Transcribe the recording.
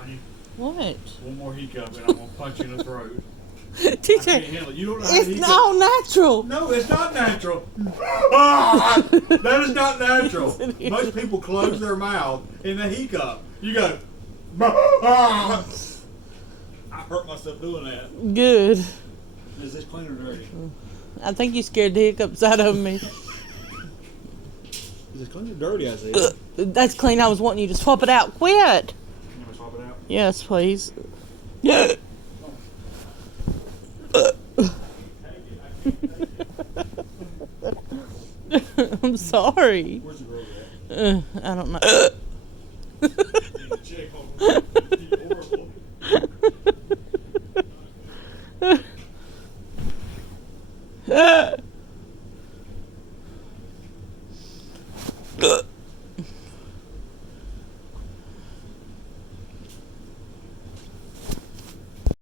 Ronnie. What? One more hiccup and I'm gonna punch you in the throat. Teacher, I can't handle it. You don't know how to it's hiccup. all natural. No, it's not natural. That is not natural. Yes, it is. Most people close their mouth and they hiccup. You go. I hurt myself doing that. Good. Is this clean or dirty? I think you scared the hiccups out of me. Is it clean or dirty? I see. That's clean. I was wanting you to swap it out. Quit. You want to swap it out? Yes, please. Yeah. I'm sorry. Where's the girl at? I don't know.